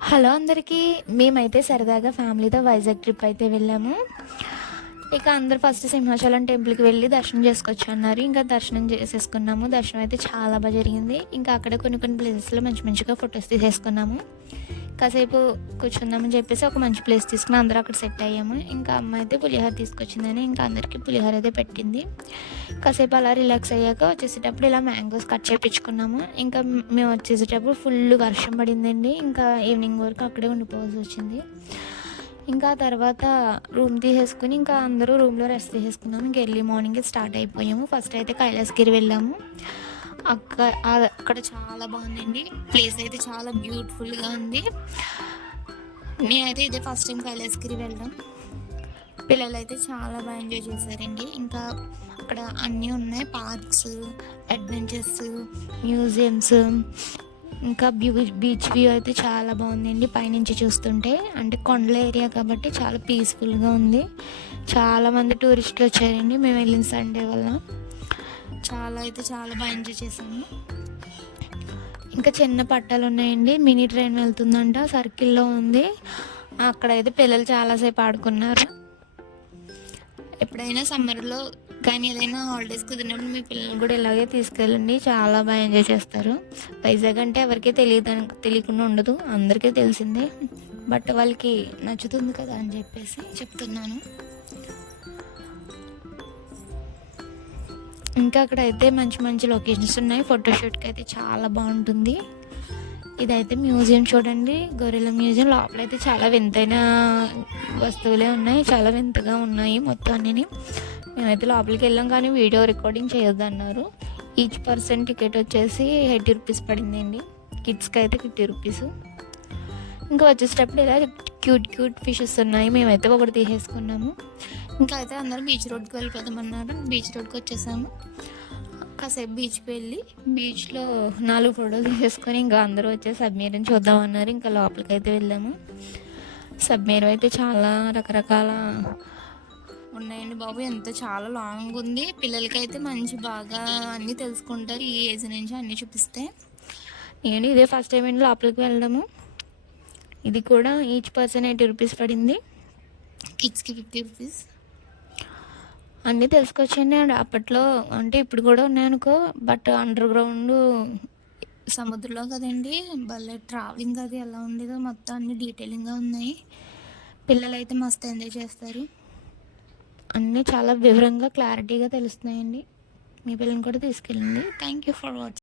Hello అందరికీ. మేమైతే సరదాగా ఫ్యామిలీతో వైజాగ్ ట్రిప్ అయితే వెళ్ళాము. ఇక అందరూ ఫస్ట్ సింహాచలం టెంపుల్కి వెళ్ళి దర్శనం చేసుకొచ్చన్నారు. ఇంకా దర్శనం చేసేసుకున్నాము. దర్శనం అయితే చాలా బాగా జరిగింది. ఇంకా అక్కడ కొన్ని కొన్ని ప్లేసెస్లో మంచి మంచిగా ఫొటోస్ తీసేసుకున్నాము. కాసేపు కూర్చుందామని చెప్పేసి ఒక మంచి ప్లేస్ తీసుకుని అందరూ అక్కడ సెట్ అయ్యాము. ఇంకా అమ్మ అయితే పులిహోర తీసుకొచ్చిందని ఇంకా అందరికీ పులిహోర అయితే పెట్టింది. కాసేపు అలా రిలాక్స్ అయ్యాక వచ్చేసేటప్పుడు ఇలా మ్యాంగోస్ కట్ చేయించుకున్నాము. ఇంకా మేము వచ్చేసేటప్పుడు ఫుల్ వర్షం పడిందండి. ఇంకా ఈవినింగ్ వరకు అక్కడే ఉండిపోవాల్సి వచ్చింది. ఇంకా తర్వాత రూమ్ తీసేసుకుని ఇంకా అందరూ రూమ్లో రెస్ట్ తీసేసుకున్నాము. ఇంకా ఎర్లీ మార్నింగే స్టార్ట్ అయిపోయాము. ఫస్ట్ అయితే కైలాసగిరి వెళ్ళాము. అక్కడ చాలా బాగుందండి. ప్లేస్ అయితే చాలా బ్యూటిఫుల్గా ఉంది. నేనైతే ఇదే ఫస్ట్ టైం కైలాసగిరి వెళ్ళడం. పిల్లలు అయితే చాలా బాగా ఎంజాయ్ చేశారండి. ఇంకా అక్కడ అన్నీ ఉన్నాయి, పార్క్స్, అడ్వెంచర్స్, మ్యూజియంస్, ఇంకా బీచ్ వ్యూ అయితే చాలా బాగుందండి. పైనుంచి చూస్తుంటే అంటే కొండల ఏరియా కాబట్టి చాలా పీస్ఫుల్గా ఉంది. చాలామంది టూరిస్టులు వచ్చారండి మేము వెళ్ళిన సండే వల్ల. చాలా బాగా ఎంజాయ్ చేసాము. ఇంకా చిన్న పట్టాలు ఉన్నాయండి. మినీ ట్రైన్ వెళ్తుందంట, సర్కిల్లో ఉంది. అక్కడైతే పిల్లలు చాలాసేపు ఆడుకున్నారు. ఎప్పుడైనా సమ్మర్లో కానీ ఏదైనా హాలిడేస్ కుదిరినప్పుడు మీ పిల్లల్ని కూడా ఇలాగే తీసుకెళ్ళండి. చాలా బాగా ఎంజాయ్ చేస్తారు. వైజాగ్ అంటే ఎవరికీ తెలియకుండా ఉండదు, అందరికీ తెలిసిందే. బట్ వాళ్ళకి నచ్చుతుంది కదా అని చెప్పేసి చెప్తున్నాను. ఇంకా అక్కడ అయితే మంచి మంచి లొకేషన్స్ ఉన్నాయి. ఫోటోషూట్కి అయితే చాలా బాగుంటుంది. ఇదైతే మ్యూజియం చూడండి, గొరిల్లా మ్యూజియం. లోపల అయితే చాలా వింతైన వస్తువులే ఉన్నాయి, చాలా వింతగా ఉన్నాయి మొత్తం అన్నీ. మేమైతే లోపలికి వెళ్ళాం కానీ వీడియో రికార్డింగ్ చేయొద్దు అన్నారు. ఈచ్ పర్సన్ టికెట్ వచ్చేసి 80 రూపీస్ పడిందండి. కిడ్స్కి అయితే 50 రూపీస్. ఇంకా వచ్చేటప్పుడు ఇలా క్యూట్ ఫిషెస్ ఉన్నాయి. మేమైతే ఒకటి తీసేసుకున్నాము. ఇంకా అయితే అందరూ బీచ్ రోడ్కి వెళ్ళిపోదామన్నారు. బీచ్ రోడ్కి వచ్చేసాము. కాసేపు బీచ్కి వెళ్ళి బీచ్లో 4 ఫోటోలు తీసేసుకొని ఇంకా అందరూ వచ్చే సబ్మెరీన్ చూద్దామన్నారు. ఇంకా లోపలికి అయితే వెళ్ళాము. సబ్మెరీన్ అయితే చాలా రకరకాల ఉన్నాయండి బాబు. చాలా లాంగ్ ఉంది. పిల్లలకైతే మంచి బాగా అన్నీ తెలుసుకుంటారు ఈ ఏజ్ నుంచి అన్నీ చూపిస్తే. నేను ఇదే ఫస్ట్ టైం అండి లోపలికి వెళ్ళడము. ఇది కూడా ఈచ్ పర్సన్ 80 రూపీస్ పడింది. కిడ్స్కి 50 రూపీస్. అన్నీ తెలుసుకొచ్చండి. అండ్ అప్పట్లో అంటే ఇప్పుడు కూడా ఉన్నాయనుకో, బట్ అండర్ గ్రౌండ్ సముద్రంలో కదండి, భలే ట్రావెలింగ్ అది ఎలా ఉండేదో మొత్తం అన్ని డీటెయిలింగ్గా ఉన్నాయి. పిల్లలు అయితే మస్తు ఎంజాయ్ చేస్తారు. అన్నీ చాలా వివరంగా క్లారిటీగా తెలుస్తున్నాయండి. మీ పిల్లల్ని కూడా తీసుకెళ్ళండి. Thank you for watching.